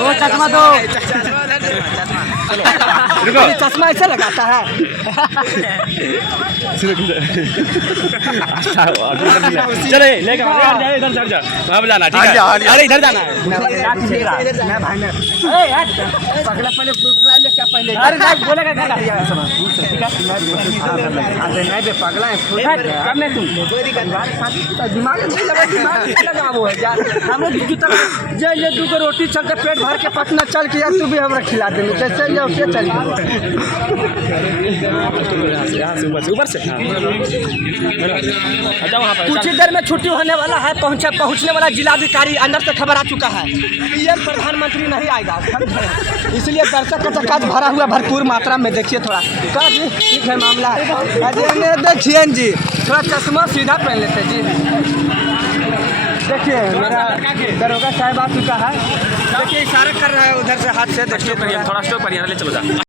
वो चश्मा दो। चश्मा ऐसे लगाता है। चले लेकर इधर चढ़ जा, वहाँ पे जाना, ठीक है? अरे इधर जाना है। पगला पहले क्या पहले? अरे नहीं बोलेगा क्या? नहीं बे पगला है, कब नहीं तुम दिमाग नहीं लगा, दिमाग नहीं लगा वो यार। हमने ये दू को रोटी चल के पेट भर के पटना चल के यार, तू भी हमरा खिला दे। जैसे जाओ से चल ऊपर से कुछ ही देर में छुट्टी होने वाला है। पहुंचने वाला जिलाधिकारी अंदर से खबर आ चुका है। पीएम प्रधानमंत्री नहीं आएगा, इसलिए दर्शक का चक्का भरा हुआ भरपूर मात्रा में। देखिए थोड़ा ठीक है मामला है। देखिए जी, थोड़ा चश्मा सीधा पहन लेते जी। देखिए मेरा दरोगा साहब आ चुका है। देखिए इशारा कर रहा है उधर से हाथ से। देखिए थोड़ा स्टॉप करिए, ले चलो जा।